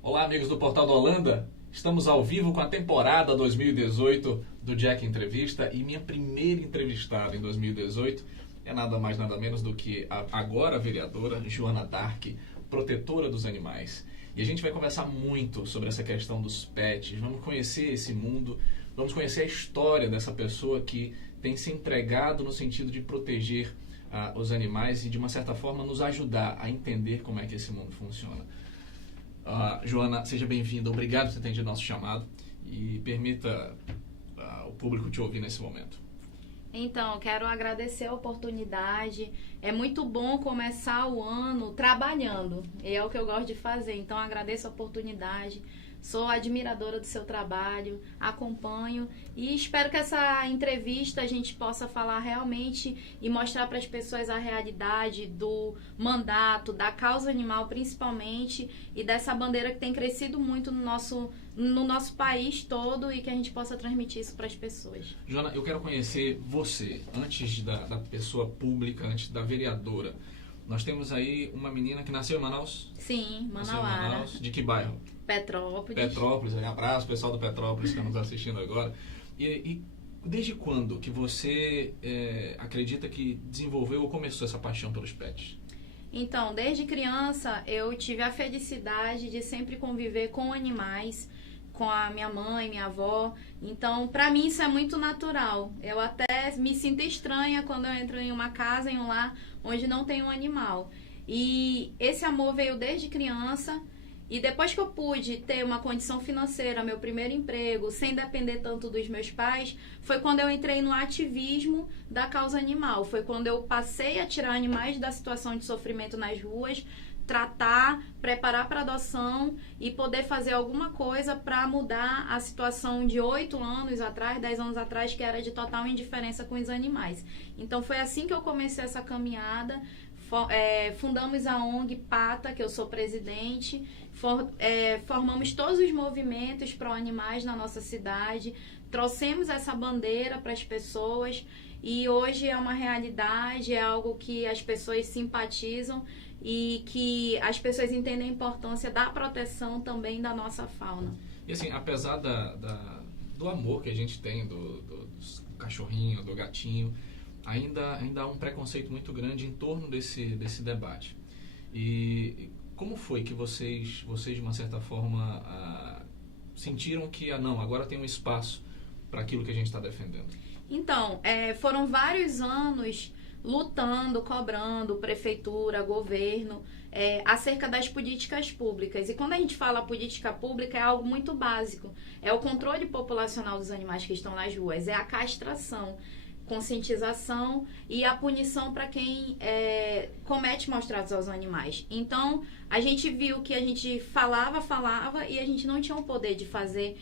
Olá, amigos do Portal da Holanda. Estamos ao vivo com a temporada 2018 do Jack Entrevista e minha primeira entrevistada em 2018 é nada mais nada menos do que a agora vereadora Joana Dark, protetora dos animais. E a gente vai conversar muito sobre essa questão dos pets, vamos conhecer esse mundo, vamos conhecer a história dessa pessoa que tem se entregado no sentido de proteger os animais e de uma certa forma nos ajudar a entender como é que esse mundo funciona. Joana, seja bem-vinda, obrigado por ter atendido nosso chamado e permita o público te ouvir nesse momento. Então, quero agradecer a oportunidade. É muito bom começar o ano trabalhando, e é o que eu gosto de fazer. Então, agradeço a oportunidade. Sou admiradora do seu trabalho, acompanho e espero que essa entrevista a gente possa falar realmente e mostrar para as pessoas a realidade do mandato, da causa animal principalmente e dessa bandeira que tem crescido muito no nosso país todo e que a gente possa transmitir isso para as pessoas. Joana, eu quero conhecer você, antes da pessoa pública, antes da vereadora. Nós temos aí uma menina que nasceu em Manaus? Sim, Manauara. De que bairro? Petrópolis. Um abraço pessoal do Petrópolis que está nos assistindo agora. E desde quando que você acredita que desenvolveu ou começou essa paixão pelos pets? Então, desde criança eu tive a felicidade de sempre conviver com animais, com a minha mãe, minha avó. Então, para mim isso é muito natural. Eu até me sinto estranha quando eu entro em uma casa, em um lar, onde não tem um animal. E esse amor veio desde criança. E depois que eu pude ter uma condição financeira, meu primeiro emprego, sem depender tanto dos meus pais, foi quando eu entrei no ativismo da causa animal. Foi quando eu passei a tirar animais da situação de sofrimento nas ruas, tratar, preparar para adoção e poder fazer alguma coisa para mudar a situação de 8 anos atrás, 10 anos atrás, que era de total indiferença com os animais. Então foi assim que eu comecei essa caminhada. Fundamos a ONG Pata, que eu sou presidente, formamos todos os movimentos pró-animais na nossa cidade, trouxemos essa bandeira para as pessoas e hoje é uma realidade, é algo que as pessoas simpatizam e que as pessoas entendem a importância da proteção também da nossa fauna. E assim, apesar do amor que a gente tem do cachorrinho, do gatinho, ainda há um preconceito muito grande em torno desse debate. E como foi que vocês de uma certa forma, sentiram que, não, agora tem um espaço para aquilo que a gente está defendendo? Então, foram vários anos lutando, cobrando prefeitura, governo, acerca das políticas públicas. E quando a gente fala política pública, é algo muito básico. É o controle populacional dos animais que estão nas ruas, é a castração, conscientização e a punição para quem comete maus tratos aos animais. Então, a gente viu que a gente falava e a gente não tinha o poder de fazer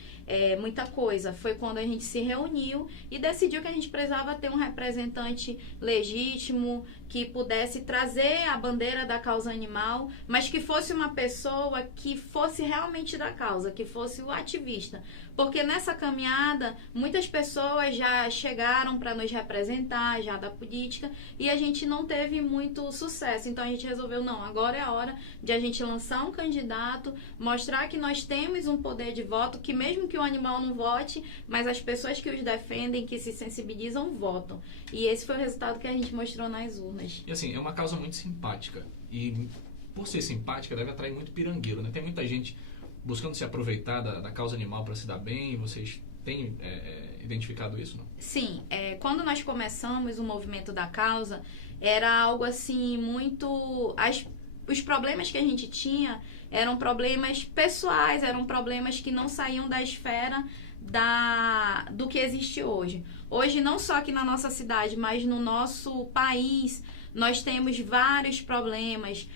muita coisa. Foi quando a gente se reuniu e decidiu que a gente precisava ter um representante legítimo, que pudesse trazer a bandeira da causa animal, mas que fosse uma pessoa que fosse realmente da causa, que fosse o ativista. Porque nessa caminhada, muitas pessoas já chegaram para nos representar, já da política, e a gente não teve muito sucesso. Então a gente resolveu, não, agora é a hora de a gente lançar um candidato, mostrar que nós temos um poder de voto, que mesmo que o animal não vote, mas as pessoas que os defendem, que se sensibilizam, votam. E esse foi o resultado que a gente mostrou nas urnas. E assim, é uma causa muito simpática. E por ser simpática, deve atrair muito pirangueiro, né? Tem muita gente buscando se aproveitar da causa animal para se dar bem. Vocês têm identificado isso, não? Sim. Quando nós começamos o movimento da causa, era algo assim muito... Os problemas que a gente tinha eram problemas pessoais, eram problemas que não saíam da esfera do que existe hoje. Hoje, não só aqui na nossa cidade, mas no nosso país, nós temos vários problemas,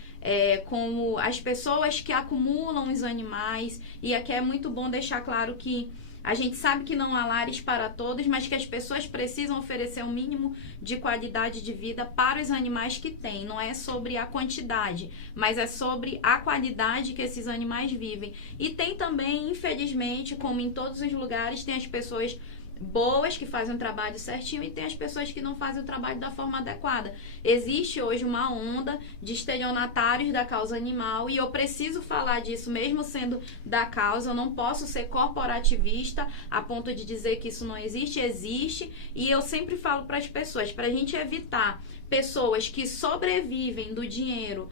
como as pessoas que acumulam os animais, e aqui é muito bom deixar claro que a gente sabe que não há lares para todos, mas que as pessoas precisam oferecer o mínimo de qualidade de vida para os animais que têm. Não é sobre a quantidade, mas é sobre a qualidade que esses animais vivem. E tem também, infelizmente, como em todos os lugares, tem as pessoas boas, que fazem o trabalho certinho, e tem as pessoas que não fazem o trabalho da forma adequada. Existe hoje uma onda de estelionatários da causa animal, e eu preciso falar disso, mesmo sendo da causa. Eu não posso ser corporativista a ponto de dizer que isso não existe. Existe, e eu sempre falo para as pessoas, para a gente evitar pessoas que sobrevivem do dinheiro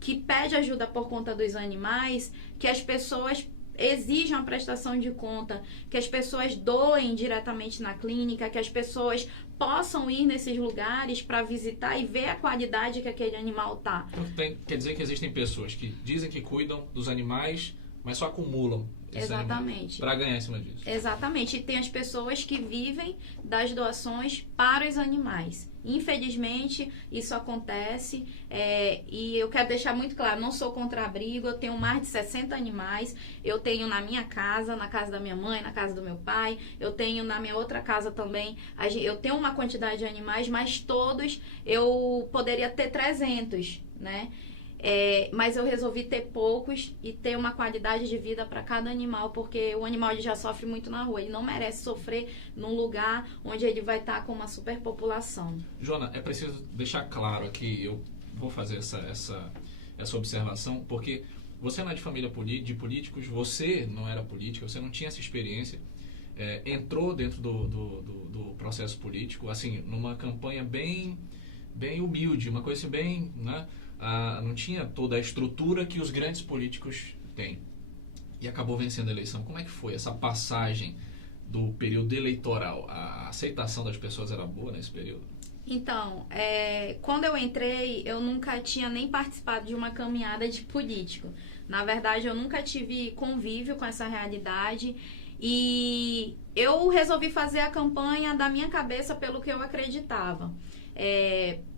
que pede ajuda por conta dos animais, que as pessoas exijam a prestação de conta, que as pessoas doem diretamente na clínica, que as pessoas possam ir nesses lugares para visitar e ver a qualidade que aquele animal tá. Então, quer dizer que existem pessoas que dizem que cuidam dos animais, mas só acumulam Exatamente. Para ganhar em cima disso. Exatamente. E tem as pessoas que vivem das doações para os animais. Infelizmente, isso acontece, e eu quero deixar muito claro, não sou contra abrigo, eu tenho mais de 60 animais, eu tenho na minha casa, na casa da minha mãe, na casa do meu pai, eu tenho na minha outra casa também, eu tenho uma quantidade de animais, mas todos eu poderia ter 300, né? Mas eu resolvi ter poucos e ter uma qualidade de vida para cada animal, porque o animal ele já sofre muito na rua, ele não merece sofrer num lugar onde ele vai estar com uma superpopulação. Joana, é preciso deixar claro aqui, eu vou fazer essa observação, porque você não é de família de políticos, você não era política, você não tinha essa experiência, entrou dentro do processo político, assim, numa campanha bem humilde, uma coisa assim bem, né? Não tinha toda a estrutura que os grandes políticos têm. E acabou vencendo a eleição. Como é que foi essa passagem do período eleitoral? A aceitação das pessoas era boa nesse período? Então, quando eu entrei, eu nunca tinha nem participado de uma caminhada de político. Na verdade, eu nunca tive convívio com essa realidade. E eu resolvi fazer a campanha da minha cabeça pelo que eu acreditava.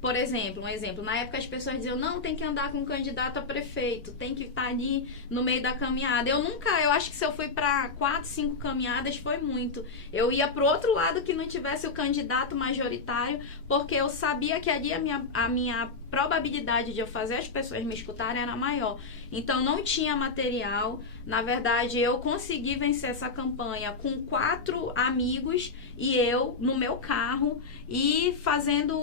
Por exemplo, na época as pessoas diziam, não, tem que andar com um candidato a prefeito, tem que estar ali no meio da caminhada. Eu acho que se eu fui para 4, 5 caminhadas foi muito. Eu ia pro outro lado que não tivesse o candidato majoritário, porque eu sabia que ali a minha probabilidade de eu fazer as pessoas me escutarem era maior. Então não tinha material. Na verdade, eu consegui vencer essa campanha com 4 amigos e eu no meu carro e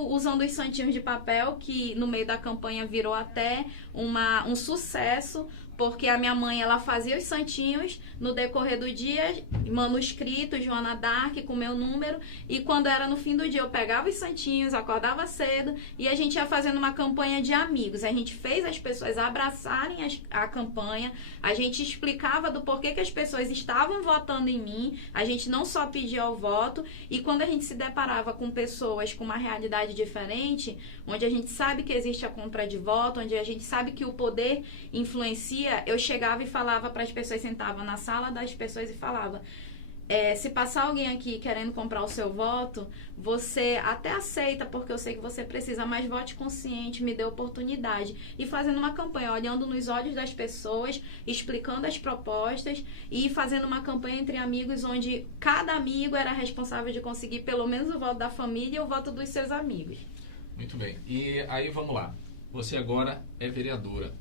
usando os santinhos de papel, que no meio da campanha virou até um sucesso, porque a minha mãe, ela fazia os santinhos no decorrer do dia, manuscrito, Joana Dark, com meu número, e quando era no fim do dia, eu pegava os santinhos, acordava cedo, e a gente ia fazendo uma campanha de amigos. A gente fez as pessoas abraçarem a campanha, a gente explicava do porquê que as pessoas estavam votando em mim, a gente não só pedia o voto, e quando a gente se deparava com pessoas com uma realidade diferente, onde a gente sabe que existe a compra de voto, onde a gente sabe que o poder influencia, eu chegava e falava para as pessoas, sentava na sala das pessoas e falava, se passar alguém aqui querendo comprar o seu voto, você até aceita, porque eu sei que você precisa, mas vote consciente, me dê oportunidade. E fazendo uma campanha, olhando nos olhos das pessoas, explicando as propostas e fazendo uma campanha entre amigos, onde cada amigo era responsável de conseguir pelo menos o voto da família e o voto dos seus amigos. Muito bem. E aí, vamos lá. Você agora é vereadora.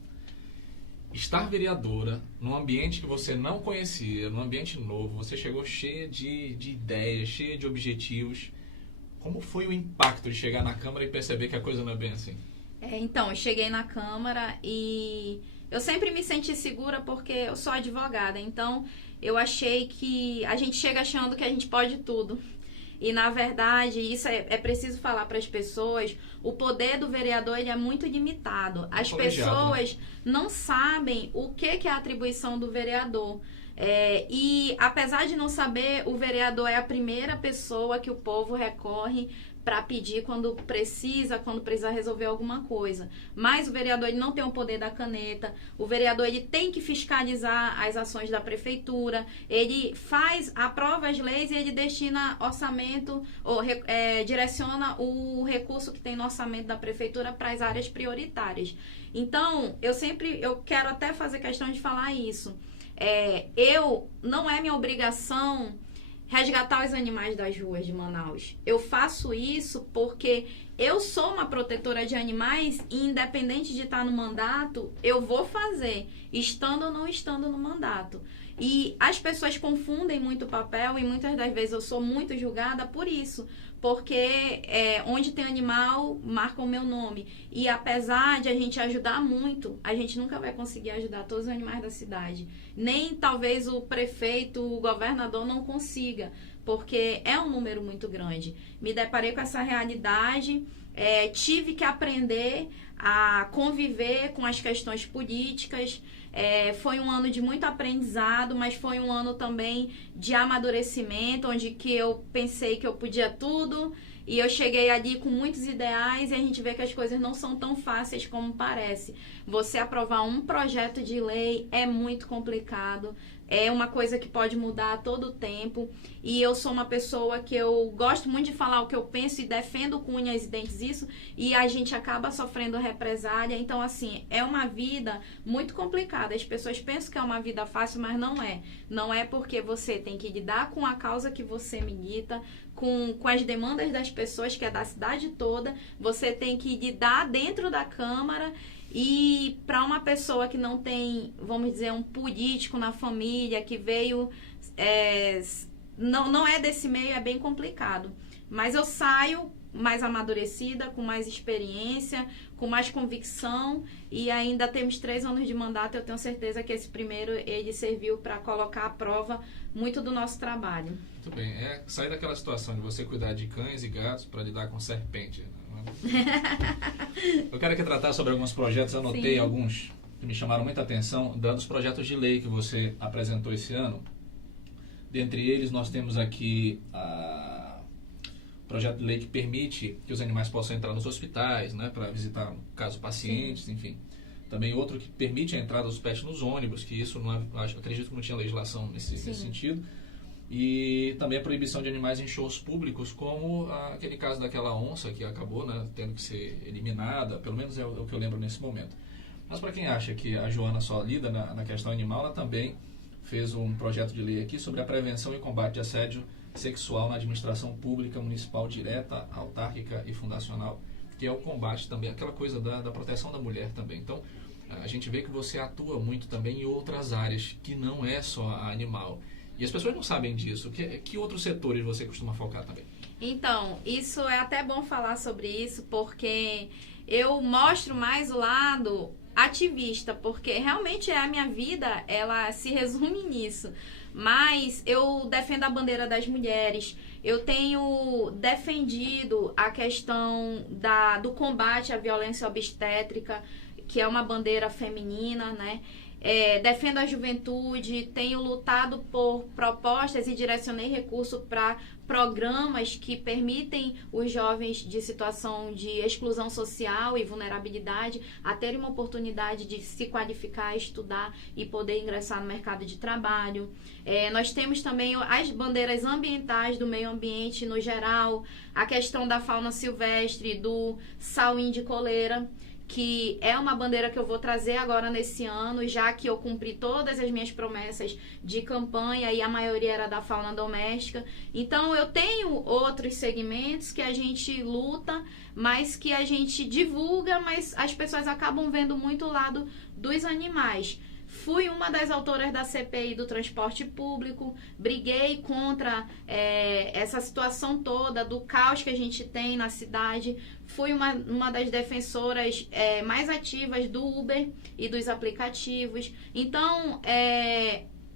Estar vereadora num ambiente que você não conhecia, num ambiente novo, você chegou cheia de ideias, cheia de objetivos. Como foi o impacto de chegar na Câmara e perceber que a coisa não é bem assim? Então, eu cheguei na Câmara e eu sempre me senti segura porque eu sou advogada. Então, eu achei que a gente chega achando que a gente pode tudo. E, na verdade, isso é preciso falar para as pessoas, o poder do vereador ele é muito limitado. As pessoas não sabem o que é a atribuição do vereador. E, apesar de não saber, o vereador é a primeira pessoa que o povo recorre para pedir quando precisa resolver alguma coisa. Mas o vereador ele não tem o poder da caneta, o vereador ele tem que fiscalizar as ações da prefeitura, ele aprova as leis e ele destina orçamento, ou direciona o recurso que tem no orçamento da prefeitura para as áreas prioritárias. Então, eu quero até fazer questão de falar isso. Não é minha obrigação resgatar os animais das ruas de Manaus. Eu faço isso porque eu sou uma protetora de animais e, independente de estar no mandato, eu vou fazer, estando ou não estando no mandato. E as pessoas confundem muito o papel e muitas das vezes eu sou muito julgada por isso. Porque onde tem animal, marca o meu nome. E apesar de a gente ajudar muito, a gente nunca vai conseguir ajudar todos os animais da cidade. Nem talvez o prefeito, o governador não consiga, porque é um número muito grande. Me deparei com essa realidade, tive que aprender a conviver com as questões políticas. Foi um ano de muito aprendizado, mas foi um ano também de amadurecimento, onde que eu pensei que eu podia tudo e eu cheguei ali com muitos ideais e a gente vê que as coisas não são tão fáceis como parece. Você aprovar um projeto de lei é muito complicado, é uma coisa que pode mudar a todo tempo e eu sou uma pessoa que eu gosto muito de falar o que eu penso e defendo com unhas e dentes isso e a gente acaba sofrendo represália. Então, assim, é uma vida muito complicada. As pessoas pensam que é uma vida fácil, mas não é. Não é porque você tem que lidar com a causa que você milita, com as demandas das pessoas, que é da cidade toda, você tem que lidar dentro da Câmara. E para uma pessoa que não tem, vamos dizer, um político na família, que veio, não é desse meio, é bem complicado. Mas eu saio mais amadurecida, com mais experiência, com mais convicção e ainda temos 3 anos de mandato. Eu tenho certeza que esse primeiro, ele serviu para colocar à prova muito do nosso trabalho. Muito bem. Sair daquela situação de você cuidar de cães e gatos para lidar com serpente, né? Eu quero aqui tratar sobre alguns projetos, eu anotei Sim. alguns que me chamaram muita atenção, dos projetos de lei que você apresentou esse ano. Dentre eles, nós temos aqui o projeto de lei que permite que os animais possam entrar nos hospitais, né, para visitar, no caso, pacientes, sim, enfim. Também outro que permite a entrada dos pets nos ônibus, que isso, acredito que não tinha legislação nesse sentido. E também a proibição de animais em shows públicos, como aquele caso daquela onça que acabou, né, tendo que ser eliminada, pelo menos é o que eu lembro nesse momento. Mas para quem acha que a Joana só lida na questão animal, ela também fez um projeto de lei aqui sobre a prevenção e combate de assédio sexual na administração pública, municipal, direta, autárquica e fundacional, que é o combate também, aquela coisa da proteção da mulher também. Então, a gente vê que você atua muito também em outras áreas, que não é só a animal. E as pessoas não sabem disso. Que outros setores você costuma focar também? Então, isso é até bom falar sobre isso, porque eu mostro mais o lado ativista, porque realmente a minha vida, ela se resume nisso. Mas eu defendo a bandeira das mulheres, eu tenho defendido a questão do combate à violência obstétrica, que é uma bandeira feminina, né? Defendo a juventude, tenho lutado por propostas e direcionei recurso para programas que permitem os jovens de situação de exclusão social e vulnerabilidade a terem uma oportunidade de se qualificar, estudar e poder ingressar no mercado de trabalho. Nós temos também as bandeiras ambientais do meio ambiente no geral, a questão da fauna silvestre, do sauim de coleira, que é uma bandeira que eu vou trazer agora nesse ano, já que eu cumpri todas as minhas promessas de campanha e a maioria era da fauna doméstica. Então, eu tenho outros segmentos que a gente luta, mas que a gente divulga, mas as pessoas acabam vendo muito o lado dos animais. Fui uma das autoras da CPI do transporte público, briguei contra essa situação toda, do caos que a gente tem na cidade. Fui uma das defensoras mais ativas do Uber e dos aplicativos. Então,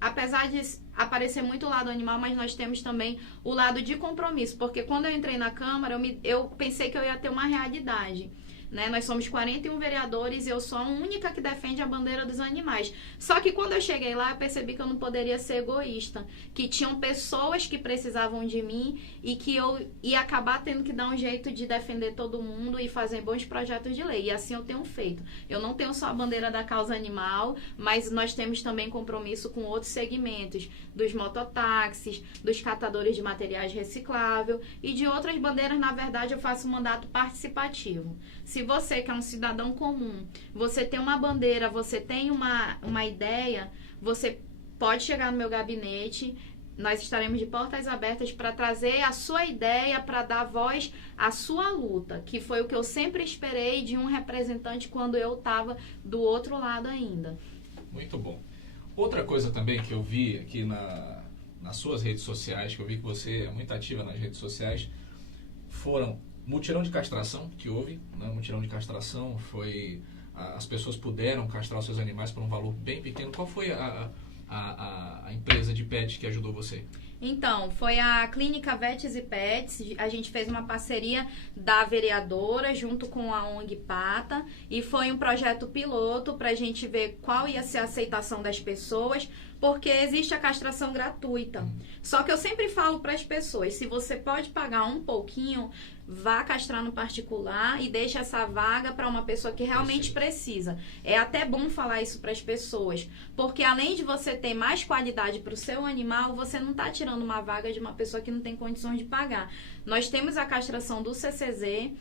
apesar de aparecer muito o lado animal, mas nós temos também o lado de compromisso, porque quando eu entrei na Câmara, eu pensei que eu ia ter uma realidade. Né? Nós somos 41 vereadores e eu sou a única que defende a bandeira dos animais. Só que quando eu cheguei lá, eu percebi que eu não poderia ser egoísta, que tinham pessoas que precisavam de mim e que eu ia acabar tendo que dar um jeito de defender todo mundo e fazer bons projetos de lei. E assim eu tenho feito. Eu não tenho só a bandeira da causa animal, mas nós temos também compromisso com outros segmentos, dos mototáxis, dos catadores de materiais recicláveis e de outras bandeiras. Na verdade, eu faço um mandato participativo. Se você, que é um cidadão comum, você tem uma bandeira, você tem uma ideia, você pode chegar no meu gabinete, nós estaremos de portas abertas para trazer a sua ideia, para dar voz à sua luta, que foi o que eu sempre esperei de um representante quando eu estava do outro lado ainda. Muito bom. Outra coisa também que eu vi aqui nas suas redes sociais, que eu vi que você é muito ativa nas redes sociais, foram mutirão de castração que houve, né? Mutirão de castração foi... As pessoas puderam castrar os seus animais por um valor bem pequeno. Qual foi a empresa de pet que ajudou você? Então, foi a Clínica Vets e Pets, a gente fez uma parceria da vereadora junto com a ONG Pata e foi um projeto piloto para a gente ver qual ia ser a aceitação das pessoas, porque existe a castração gratuita. Só que eu sempre falo para as pessoas, se você pode pagar um pouquinho, vá castrar no particular e deixe essa vaga para uma pessoa que realmente precisa. É até bom falar isso para as pessoas, porque além de você ter mais qualidade para o seu animal, você não está tirando uma vaga de uma pessoa que não tem condições de pagar. Nós temos a castração do CCZ,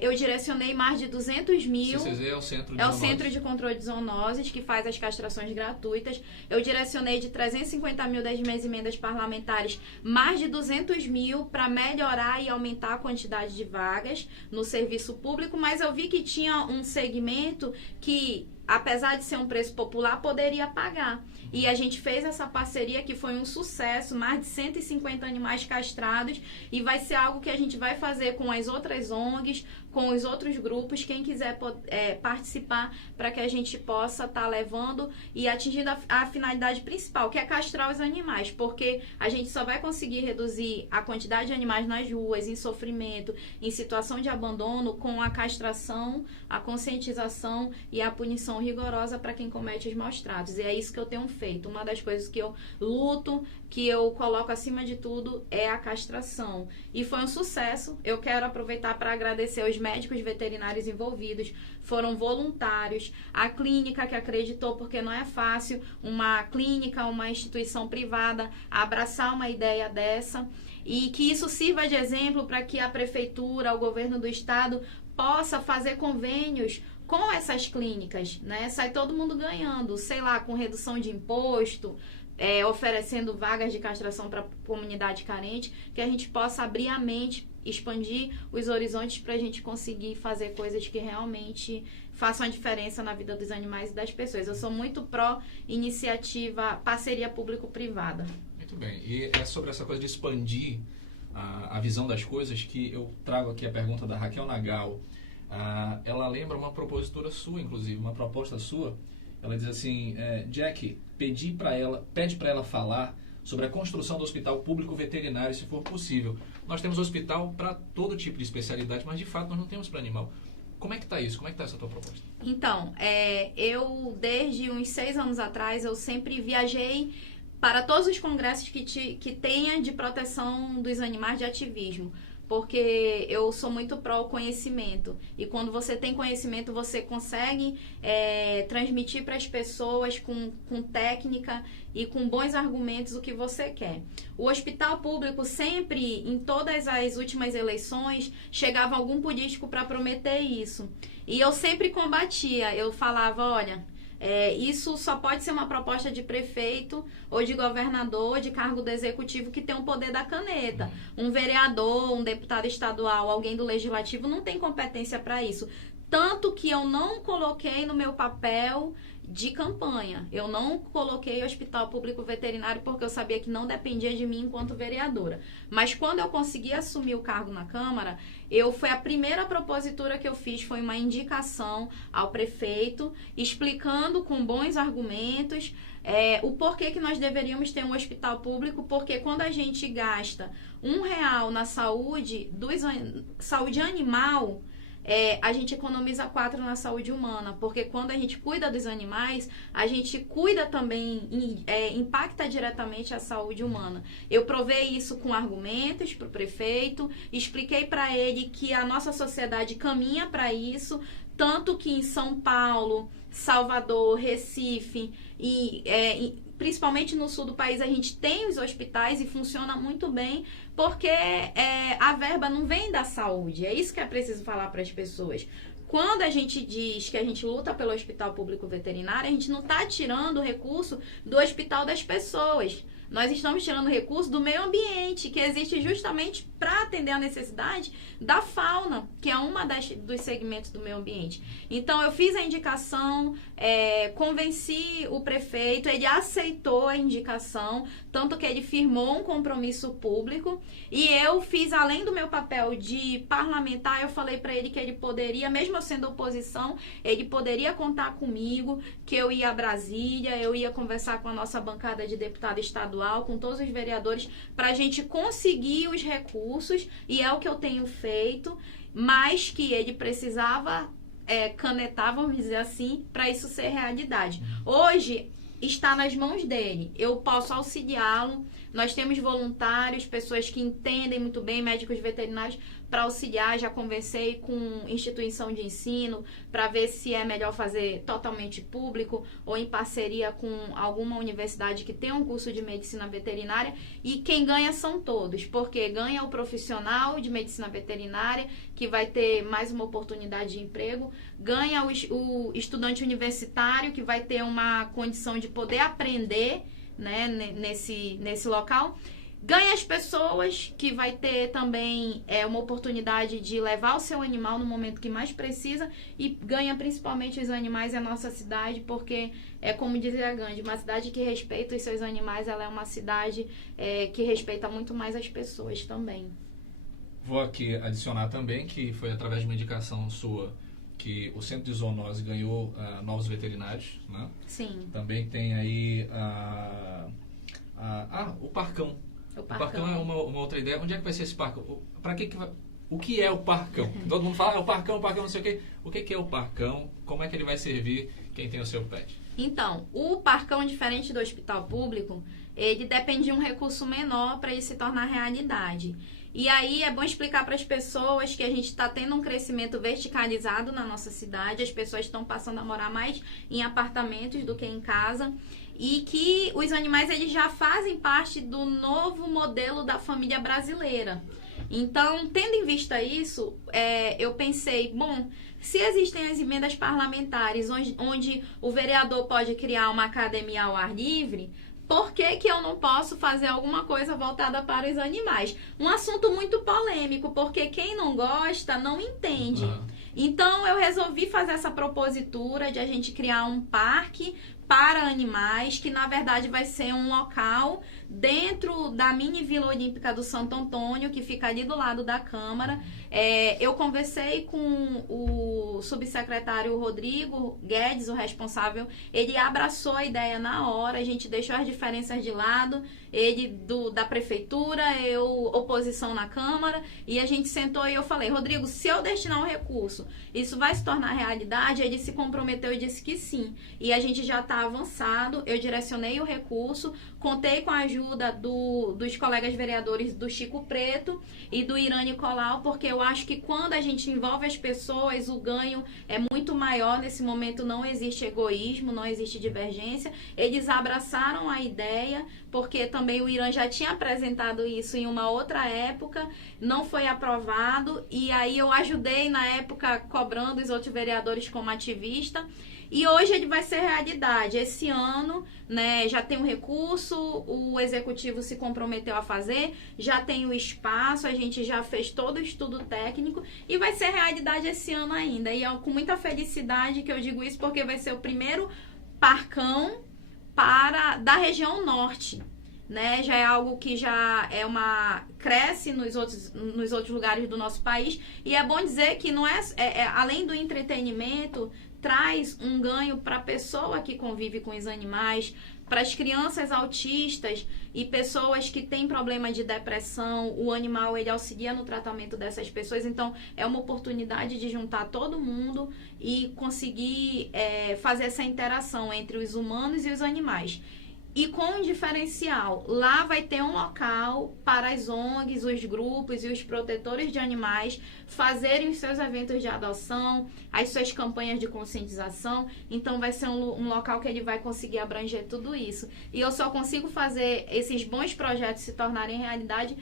eu direcionei mais de 200 mil... CCZ é o Centro de Zoonoses. É o Centro de Controle de Zoonoses, que faz as castrações gratuitas. Eu direcionei de 350 mil das minhas emendas parlamentares, mais de 200 mil para melhorar e aumentar a quantidade de vagas no serviço público, mas eu vi que tinha um segmento que, apesar de ser um preço popular, poderia pagar. E a gente fez essa parceria que foi um sucesso, mais de 150 animais castrados, e vai ser algo que a gente vai fazer com as outras ONGs, com os outros grupos, quem quiser participar, para que a gente possa estar levando e atingindo a finalidade principal, que é castrar os animais, porque a gente só vai conseguir reduzir a quantidade de animais nas ruas, em sofrimento, em situação de abandono, com a castração, a conscientização e a punição rigorosa para quem comete os maus tratos. E é isso que eu tenho feito. Uma das coisas que eu luto, que eu coloco acima de tudo, é a castração. E foi um sucesso. Eu quero aproveitar para agradecer aos médicos veterinários envolvidos, foram voluntários, a clínica que acreditou, porque não é fácil uma clínica, uma instituição privada abraçar uma ideia dessa, e que isso sirva de exemplo para que a prefeitura, o governo do estado possa fazer convênios com essas clínicas, né? Sai todo mundo ganhando, sei lá, com redução de imposto, oferecendo vagas de castração para a comunidade carente, que a gente possa abrir a mente, expandir os horizontes para a gente conseguir fazer coisas que realmente façam a diferença na vida dos animais e das pessoas. Eu sou muito pró-iniciativa, parceria público-privada. Muito bem. E é sobre essa coisa de expandir a visão das coisas que eu trago aqui a pergunta da Raquel Nagal. Ela lembra uma propositura sua, inclusive, uma proposta sua. Ela diz assim, Jack, pede para ela falar sobre a construção do hospital público veterinário, se for possível. Nós temos hospital para todo tipo de especialidade, mas de fato nós não temos para animal. Como é que está isso? Como é que está essa tua proposta? Então, eu desde uns 6 anos atrás, eu sempre viajei para todos os congressos que tenha de proteção dos animais, de ativismo. Porque eu sou muito pró conhecimento. E quando você tem conhecimento, você consegue transmitir para as pessoas com técnica e com bons argumentos o que você quer. O hospital público sempre, em todas as últimas eleições, chegava algum político para prometer isso. E eu sempre combatia. Eu falava, olha... isso só pode ser uma proposta de prefeito ou de governador, de cargo do executivo que tem o poder da caneta. Um vereador, um deputado estadual, alguém do legislativo não tem competência para isso. Tanto que eu não coloquei no meu papel de campanha. Eu não coloquei hospital público veterinário porque eu sabia que não dependia de mim enquanto vereadora. Mas quando eu consegui assumir o cargo na Câmara, foi a primeira propositura que eu fiz, foi uma indicação ao prefeito, explicando com bons argumentos o porquê que nós deveríamos ter um hospital público, porque quando a gente gasta R$1 na saúde animal, a gente economiza 4 na saúde humana, porque quando a gente cuida dos animais, a gente cuida também, impacta diretamente a saúde humana. Eu provei isso com argumentos para o prefeito, expliquei para ele que a nossa sociedade caminha para isso, tanto que em São Paulo, Salvador, Recife principalmente no sul do país, a gente tem os hospitais e funciona muito bem, porque a verba não vem da saúde. É isso que é preciso falar para as pessoas. Quando a gente diz que a gente luta pelo hospital público veterinário, a gente não está tirando o recurso do hospital das pessoas. nós estamos tirando recurso do meio ambiente, que existe justamente para atender a necessidade da fauna, que é uma dos segmentos do meio ambiente. Então, eu fiz a indicação, convenci o prefeito, ele aceitou a indicação, tanto que ele firmou um compromisso público, e eu fiz, além do meu papel de parlamentar, eu falei para ele que ele poderia, mesmo eu sendo oposição, ele poderia contar comigo, que eu ia a Brasília, eu ia conversar com a nossa bancada de deputado estadual, com todos os vereadores, para a gente conseguir os recursos, e é o que eu tenho feito, mas que ele precisava canetar, vamos dizer assim, para isso ser realidade. Hoje está nas mãos dele, eu posso auxiliá-lo, nós temos voluntários, pessoas que entendem muito bem, médicos veterinários, para auxiliar. Já conversei com instituição de ensino para ver se é melhor fazer totalmente público ou em parceria com alguma universidade que tenha um curso de medicina veterinária, e quem ganha são todos, porque ganha o profissional de medicina veterinária, que vai ter mais uma oportunidade de emprego, ganha o estudante universitário, que vai ter uma condição de poder aprender, né, nesse local, ganha as pessoas, que vai ter também uma oportunidade de levar o seu animal no momento que mais precisa, e ganha principalmente os animais, a nossa cidade, porque como dizia a Gandhi, uma cidade que respeita os seus animais, ela é uma cidade que respeita muito mais as pessoas também. Vou aqui adicionar também que foi através de uma indicação sua que o Centro de Zoonose ganhou novos veterinários, né? Sim. Também tem aí o Parcão. O Parcão é uma outra ideia. Onde é que vai ser esse Parcão? Para que vai... O que é o Parcão? Todo mundo fala, o Parcão, não sei o quê. O que é o Parcão? Como é que ele vai servir quem tem o seu pet? Então, o Parcão, diferente do hospital público, ele depende de um recurso menor para ele se tornar realidade. E aí é bom explicar para as pessoas que a gente está tendo um crescimento verticalizado na nossa cidade, as pessoas estão passando a morar mais em apartamentos do que em casa, e que os animais eles já fazem parte do novo modelo da família brasileira. Então, tendo em vista isso, eu pensei, bom, se existem as emendas parlamentares onde o vereador pode criar uma academia ao ar livre, por que eu não posso fazer alguma coisa voltada para os animais? Um assunto muito polêmico, porque quem não gosta não entende. Então, eu resolvi fazer essa propositura de a gente criar um parque para animais, que na verdade vai ser um local dentro da mini Vila Olímpica do Santo Antônio, que fica ali do lado da Câmara. Eu conversei com o subsecretário Rodrigo Guedes, o responsável, ele abraçou a ideia na hora, a gente deixou as diferenças de lado, ele da prefeitura, eu oposição na Câmara, e a gente sentou e eu falei, Rodrigo, se eu destinar um recurso, isso vai se tornar realidade? Ele se comprometeu e disse que sim, e a gente já está avançado, eu direcionei o recurso, contei com a ajuda dos colegas vereadores do Chico Preto e do Irã Nicolau, porque eu acho que quando a gente envolve as pessoas, o ganho é muito maior. Nesse momento não existe egoísmo, não existe divergência. Eles abraçaram a ideia, porque também o Irã já tinha apresentado isso em uma outra época, não foi aprovado, e aí eu ajudei na época cobrando os outros vereadores como ativista. E hoje ele vai ser realidade. Esse ano, né, já tem um recurso, o executivo se comprometeu a fazer, já tem o espaço, a gente já fez todo o estudo técnico e vai ser realidade esse ano ainda. E é com muita felicidade que eu digo isso, porque vai ser o primeiro parcão da região norte. Né, já é algo que já cresce nos outros lugares do nosso país, e é bom dizer que não além do entretenimento, traz um ganho para a pessoa que convive com os animais, para as crianças autistas e pessoas que têm problema de depressão. O animal ele auxilia no tratamento dessas pessoas, então é uma oportunidade de juntar todo mundo e conseguir fazer essa interação entre os humanos e os animais. E com um diferencial, lá vai ter um local para as ONGs, os grupos e os protetores de animais fazerem os seus eventos de adoção, as suas campanhas de conscientização. Então vai ser um local que ele vai conseguir abranger tudo isso. E eu só consigo fazer esses bons projetos se tornarem realidade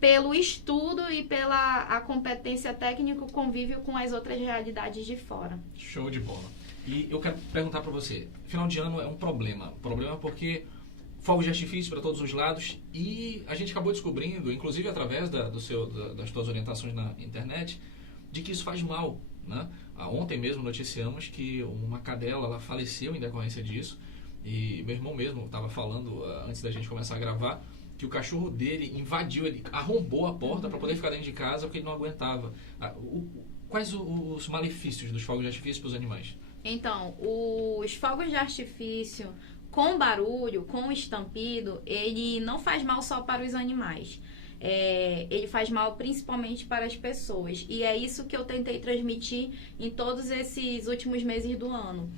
pelo estudo e pela competência técnica, o convívio com as outras realidades de fora. Show de bola. E eu quero perguntar para você, final de ano é um problema. Problema porque fogos de artifício para todos os lados, e a gente acabou descobrindo, inclusive através das suas orientações na internet, de que isso faz mal, né? Ontem mesmo noticiamos que uma cadela ela faleceu em decorrência disso, e meu irmão mesmo estava falando antes da gente começar a gravar que o cachorro dele invadiu, ele arrombou a porta para poder ficar dentro de casa porque ele não aguentava. Quais os malefícios dos fogos de artifício para os animais? Então, os fogos de artifício com barulho, com estampido, ele não faz mal só para os animais. Ele faz mal principalmente para as pessoas. E é isso que eu tentei transmitir em todos esses últimos meses do ano.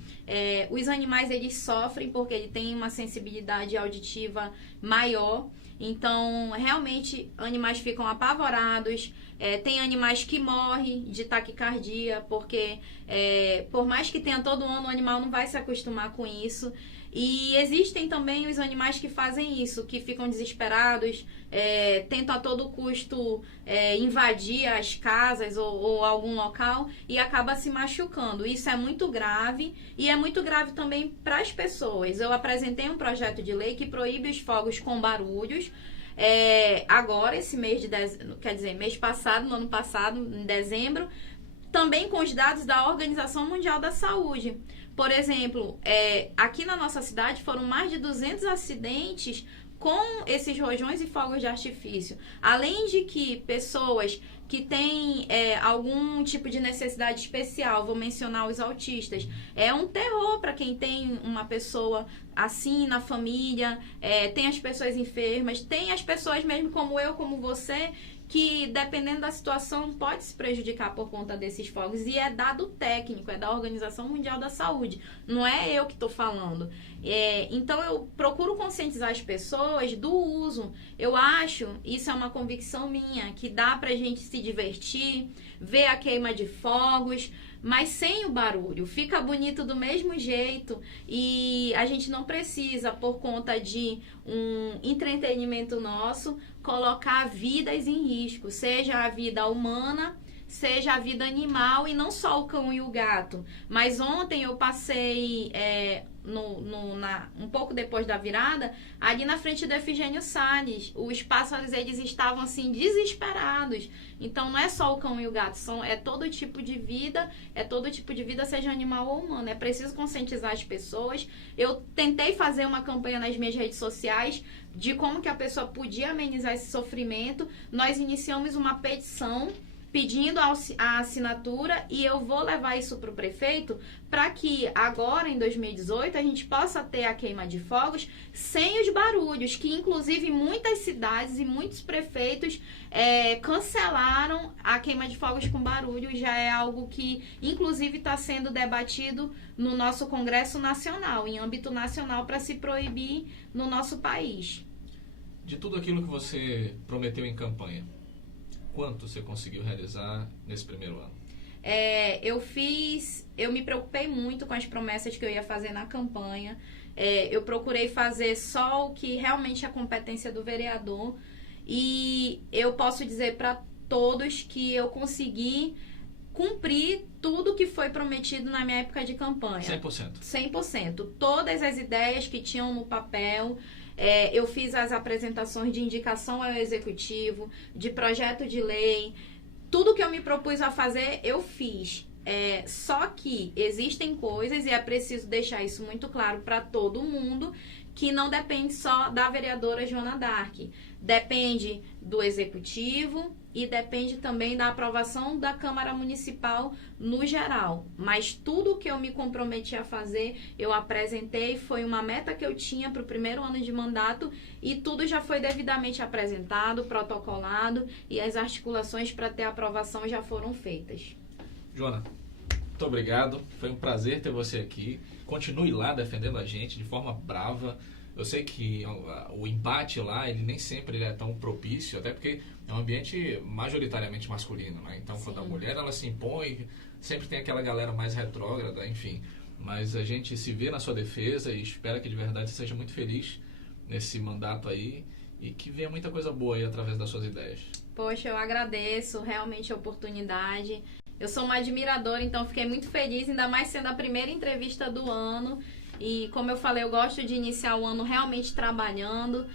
Os animais, eles sofrem porque ele tem uma sensibilidade auditiva maior. Então, realmente, animais ficam apavorados. Tem animais que morrem de taquicardia, porque por mais que tenha todo ano, o animal não vai se acostumar com isso. E existem também os animais que fazem isso, que ficam desesperados, tentam a todo custo invadir as casas ou algum local e acaba se machucando. Isso é muito grave e é muito grave também para as pessoas. Eu apresentei um projeto de lei que proíbe os fogos com barulhos. Agora, esse mês de mês passado, no ano passado, em dezembro, também com os dados da Organização Mundial da Saúde. Por exemplo, aqui na nossa cidade foram mais de 200 acidentes com esses rojões e fogos de artifício. Além de que pessoas que têm algum tipo de necessidade especial, vou mencionar os autistas, é um terror para quem tem uma pessoa assim na família, tem as pessoas enfermas, tem as pessoas mesmo como eu, como você, que dependendo da situação pode se prejudicar por conta desses fogos, e é dado técnico, é da Organização Mundial da Saúde, não é eu que estou falando. Então eu procuro conscientizar as pessoas do uso. Eu acho, isso é uma convicção minha, que dá pra gente se divertir, ver a queima de fogos, mas sem o barulho, fica bonito do mesmo jeito, e a gente não precisa, por conta de um entretenimento nosso, colocar vidas em risco, seja a vida humana, seja a vida animal, e não só o cão e o gato. Mas ontem eu passei um pouco depois da virada, ali na frente do Efigênio Salles. Os pássaros, eles estavam assim desesperados. Então não é só o cão e o gato, é todo tipo de vida, seja animal ou humano. É preciso conscientizar as pessoas. Eu tentei fazer uma campanha nas minhas redes sociais de como que a pessoa podia amenizar esse sofrimento. Nós iniciamos uma petição pedindo a assinatura, e eu vou levar isso para o prefeito para que agora, em 2018, a gente possa ter a queima de fogos sem os barulhos, que inclusive muitas cidades e muitos prefeitos cancelaram a queima de fogos com barulho. Já é algo que inclusive está sendo debatido no nosso Congresso Nacional, em âmbito nacional, para se proibir no nosso país. De tudo aquilo que você prometeu em campanha, quanto você conseguiu realizar nesse primeiro ano? Eu me preocupei muito com as promessas que eu ia fazer na campanha. Eu procurei fazer só o que realmente é competência do vereador, e eu posso dizer para todos que eu consegui cumprir tudo que foi prometido na minha época de campanha. 100%. 100%. Todas as ideias que tinham no papel. Eu fiz as apresentações de indicação ao executivo, de projeto de lei. Tudo que eu me propus a fazer, eu fiz. Só que existem coisas, e é preciso deixar isso muito claro para todo mundo, que não depende só da vereadora Joana Dark. Depende do executivo e depende também da aprovação da Câmara Municipal no geral. Mas tudo que eu me comprometi a fazer, eu apresentei, foi uma meta que eu tinha para o primeiro ano de mandato, e tudo já foi devidamente apresentado, protocolado, e as articulações para ter aprovação já foram feitas. Joana, muito obrigado, foi um prazer ter você aqui. Continue lá defendendo a gente de forma brava. Eu sei que o embate lá, ele nem sempre é tão propício, até porque é um ambiente majoritariamente masculino, né? Então, Sim. Quando a mulher ela se impõe, sempre tem aquela galera mais retrógrada, enfim. Mas a gente se vê na sua defesa e espera que de verdade você seja muito feliz nesse mandato aí e que venha muita coisa boa aí através das suas ideias. Poxa, eu agradeço realmente a oportunidade. Eu sou uma admiradora, então fiquei muito feliz, ainda mais sendo a primeira entrevista do ano. E como eu falei, eu gosto de iniciar o ano realmente trabalhando.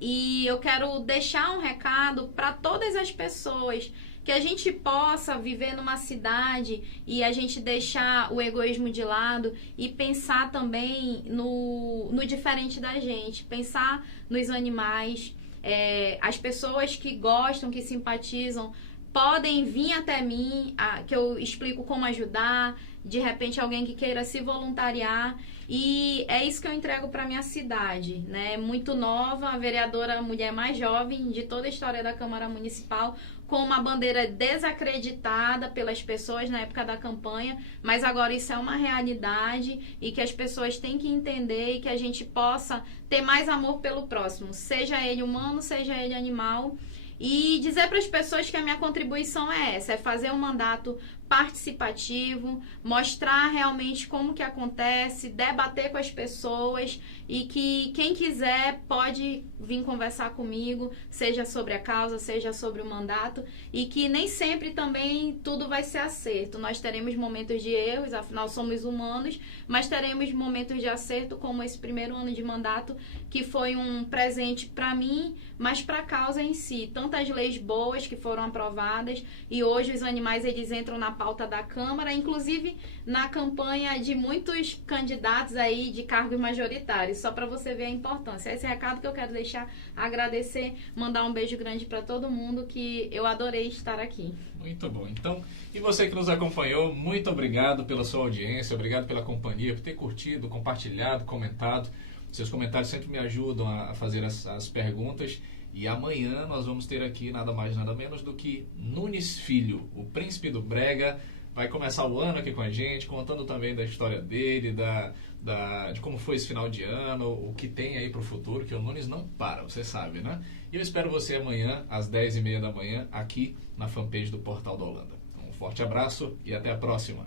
E eu quero deixar um recado para todas as pessoas, que a gente possa viver numa cidade e a gente deixar o egoísmo de lado e pensar também no diferente da gente, pensar nos animais. As pessoas que gostam, que simpatizam, podem vir até mim, que eu explico como ajudar, de repente alguém que queira se voluntariar. E é isso que eu entrego para minha cidade, né? Muito nova, a vereadora mulher mais jovem de toda a história da Câmara Municipal, com uma bandeira desacreditada pelas pessoas na época da campanha, mas agora isso é uma realidade e que as pessoas têm que entender e que a gente possa ter mais amor pelo próximo, seja ele humano, seja ele animal. E dizer para as pessoas que a minha contribuição é essa, é fazer um mandato participativo, mostrar realmente como que acontece, debater com as pessoas e que quem quiser pode vir conversar comigo, seja sobre a causa, seja sobre o mandato, e que nem sempre também tudo vai ser acerto. Nós teremos momentos de erros, afinal somos humanos, mas teremos momentos de acerto, como esse primeiro ano de mandato, que foi um presente para mim, mas para a causa em si. Tantas leis boas que foram aprovadas e hoje os animais eles entram na pauta da Câmara, inclusive na campanha de muitos candidatos aí de cargos majoritários, só para você ver a importância. Esse recado que eu quero deixar, agradecer, mandar um beijo grande para todo mundo, que eu adorei estar aqui. Muito bom. Então, e você que nos acompanhou, muito obrigado pela sua audiência, obrigado pela companhia, por ter curtido, compartilhado, comentado. Seus comentários sempre me ajudam a fazer as perguntas. E amanhã nós vamos ter aqui nada mais nada menos do que Nunes Filho, o príncipe do Brega. Vai começar o ano aqui com a gente, contando também da história dele, de como foi esse final de ano, o que tem aí para o futuro, que o Nunes não para, você sabe, né? E eu espero você amanhã, às 10h30 da manhã, aqui na fanpage do Portal da Holanda. Um forte abraço e até a próxima.